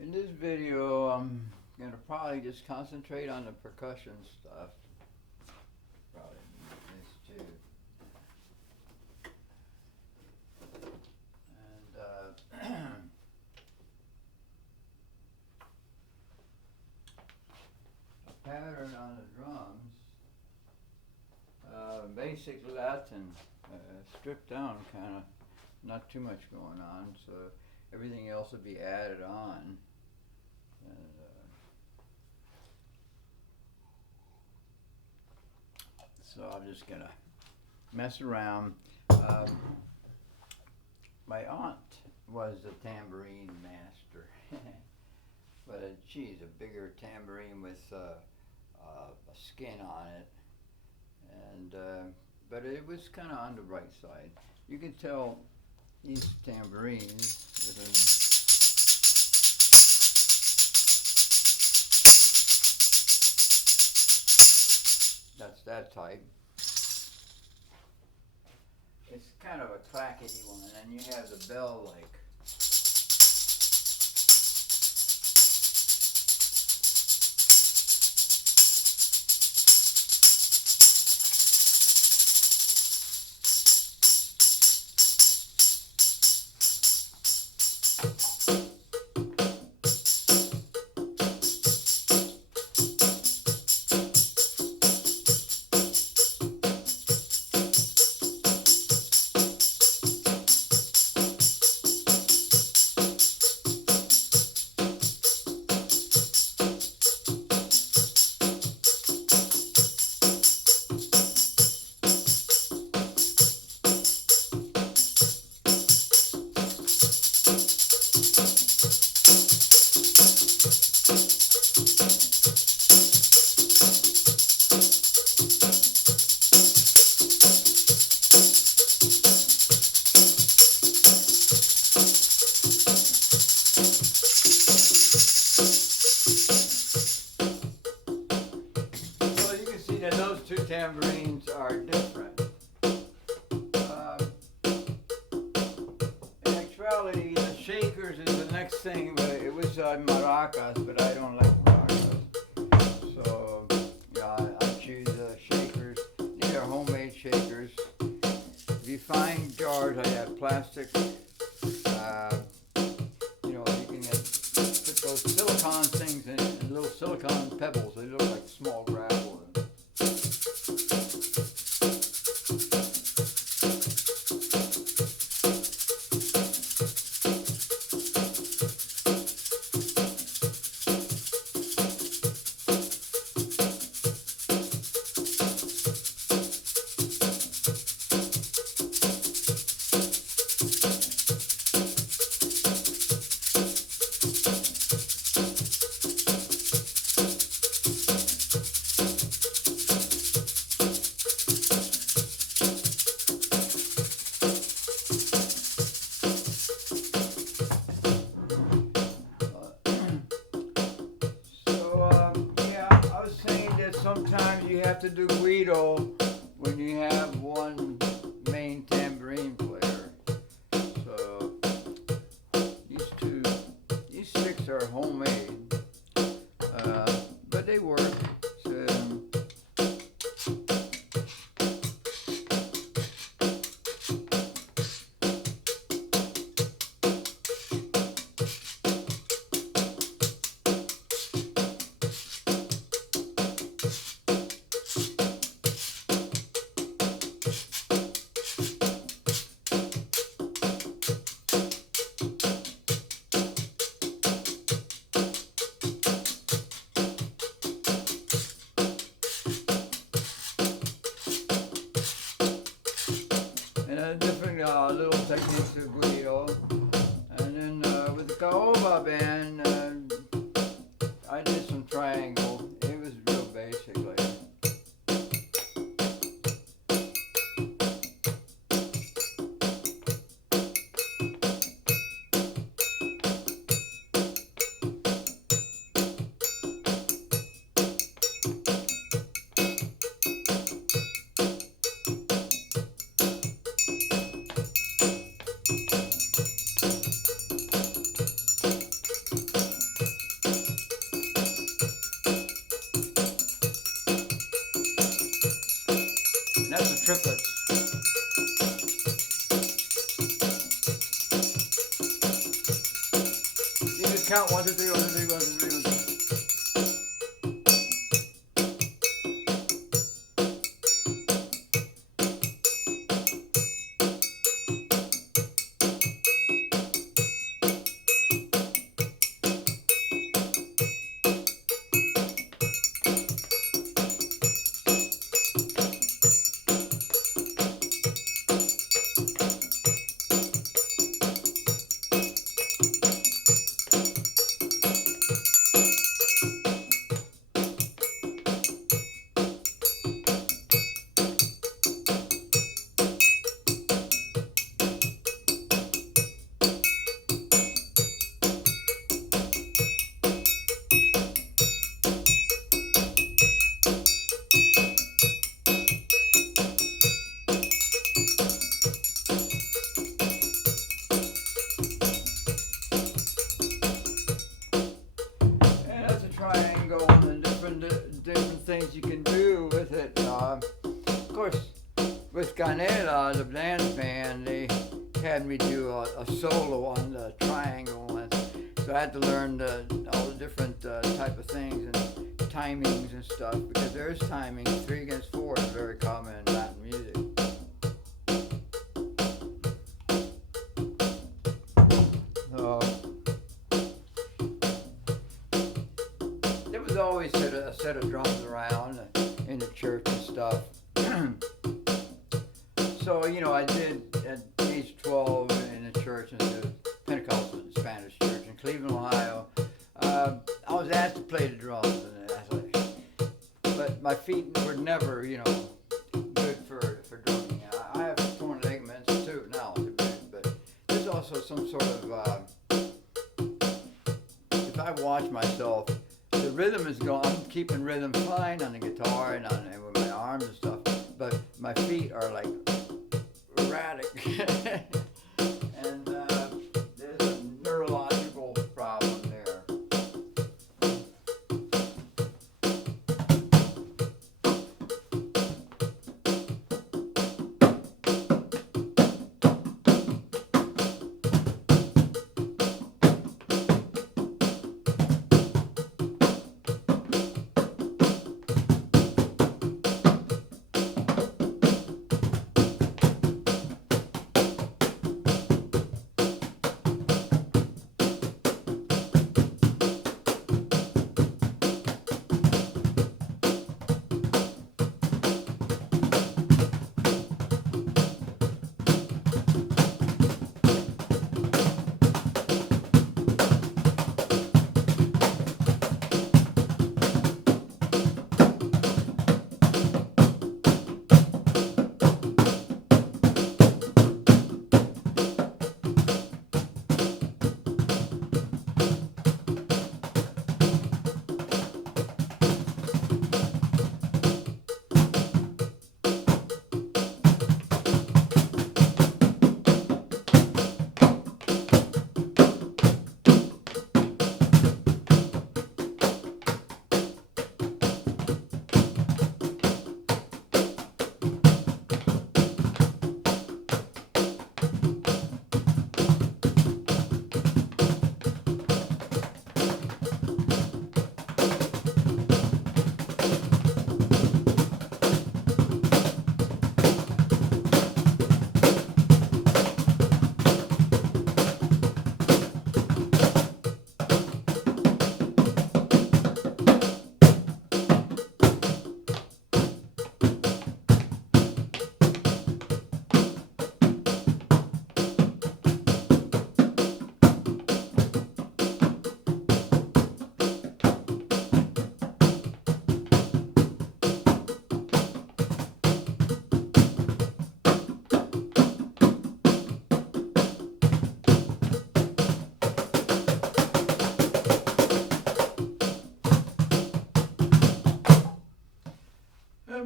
In this video, I'm going to probably just concentrate on the percussion stuff. Probably this too. And a pattern on the drums, basic Latin, stripped down kind of, not too much going on, so everything else would be added on. And, so I'm just gonna mess around. My aunt was a tambourine master, but she's a bigger tambourine with a skin on it, and but it was kind of on the right side. You can tell these tambourines with them. That's that type. It's kind of a clackety one, and then you have the bell like. Those two tambourines are different. In actuality, the shakers is the next thing, but it was maracas, but I don't like maracas. So, yeah, I choose shakers. These are homemade shakers. If you find jars, I have plastic. You can put those silicone things in little silicone pebbles. They look like small gravel. Sometimes you have to do guiro when you have one main tambourine player. So these sticks are homemade, but they work. So, different little techniques of guiro, and then with the caoba band, I did some triangle. It was real basic, like. That's the triplets. You just count 1, 2, 3, 1, 2, 3, 1, 2, 3, 1, 2, 3. Triangle and different things you can do with it. Of course, with Canela, the band band, they had me do a solo on the triangle, and so I had to learn all the different type of things and timings and stuff, because there is timing. 3/4 is very common in Latin music. Always a set of drums around in the church and stuff. So, I did at age 12 in the church, in the Pentecostal Spanish church in Cleveland, Ohio. I was asked to play the drums in the athletics, but my feet were never, good for drumming. I have torn ligaments too now, but there's also some sort of, if I watch myself, the rhythm is gone. I'm keeping rhythm fine on the guitar and with my arms and stuff, but my feet are like erratic. And there's a neurological problem there.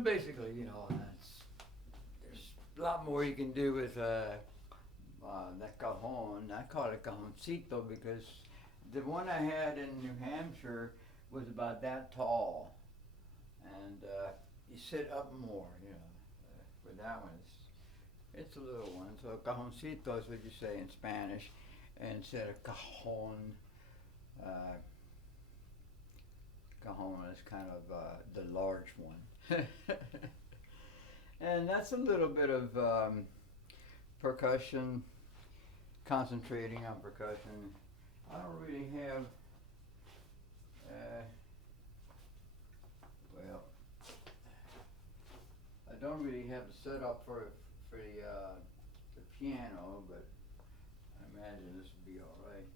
Basically, there's a lot more you can do with that cajon. I call it cajoncito because the one I had in New Hampshire was about that tall, and you sit up more, But that one it's a little one. So cajoncito is what you say in Spanish, and instead of cajon, uh, cajon is kind of the large one. And that's a little bit of percussion, concentrating on percussion. I don't really have, well, I don't really have the setup for the piano, but I imagine this will be all right.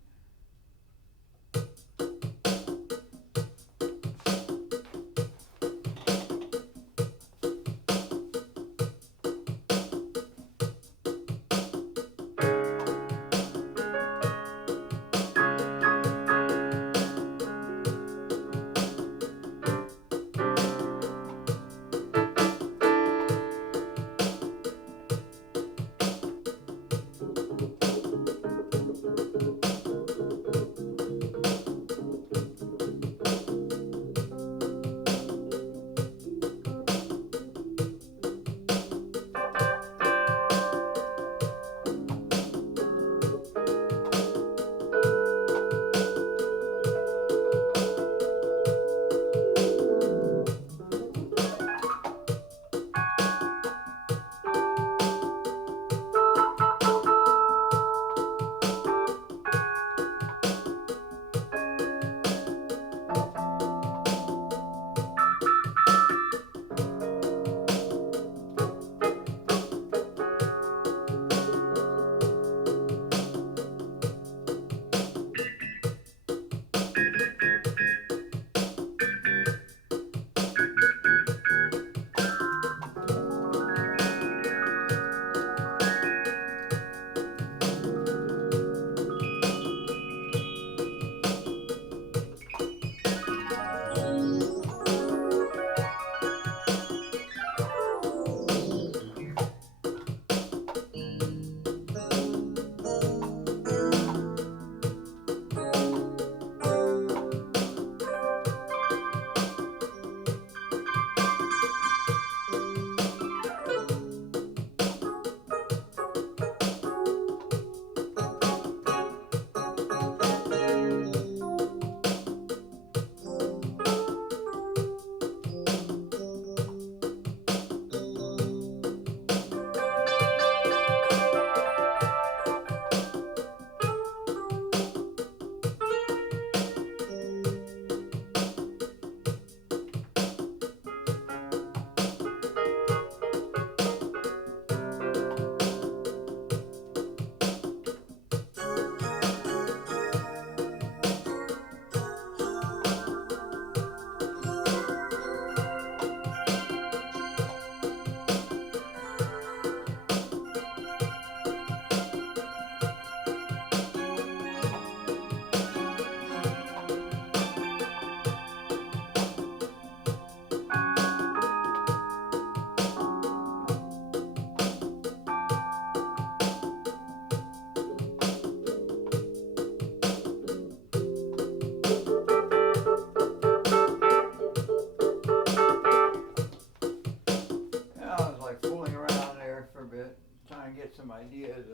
Some ideas.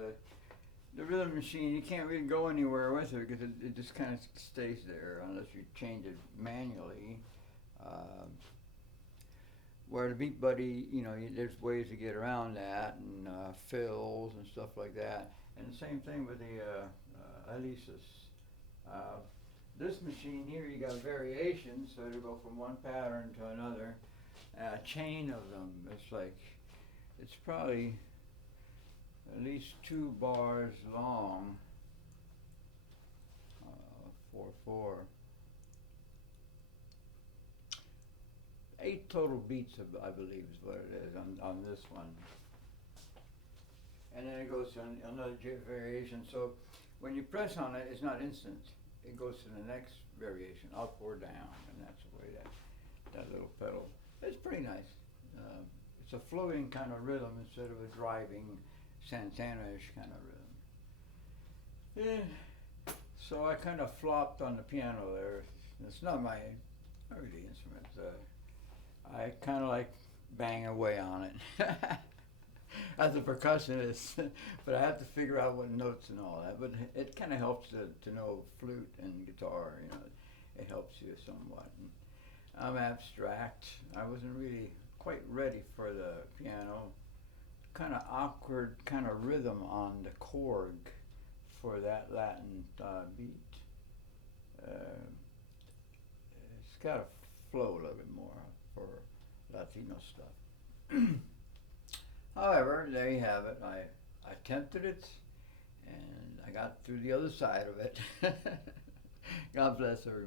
The rhythm machine, you can't really go anywhere with it because it just kind of stays there unless you change it manually. Where the Beat Buddy, there's ways to get around that and fills and stuff like that. And the same thing with the Alesis. This machine here, you got variations, so it'll go from one pattern to another. A chain of them. It's probably at least 2 bars long, 4/4. 8 total beats, I believe, is what it is on this one. And then it goes to another variation. So when you press on it, it's not instant. It goes to the next variation, up or down, and that's the way that little pedal. It's pretty nice. It's a floating kind of rhythm instead of a driving Santana-ish kind of rhythm. Yeah. So I kind of flopped on the piano there. It's not my really instrument. I kind of like bang away on it. as a percussionist, but I have to figure out what notes and all that. But it kind of helps to know flute and guitar. You know, it helps you somewhat. And I'm abstract. I wasn't really quite ready for the piano. Kind of awkward kind of rhythm on the chord for that Latin beat. Uh, it's got to flow a little bit more for Latino stuff. However, there you have it. I attempted it, and I got through the other side of it. God bless everyone.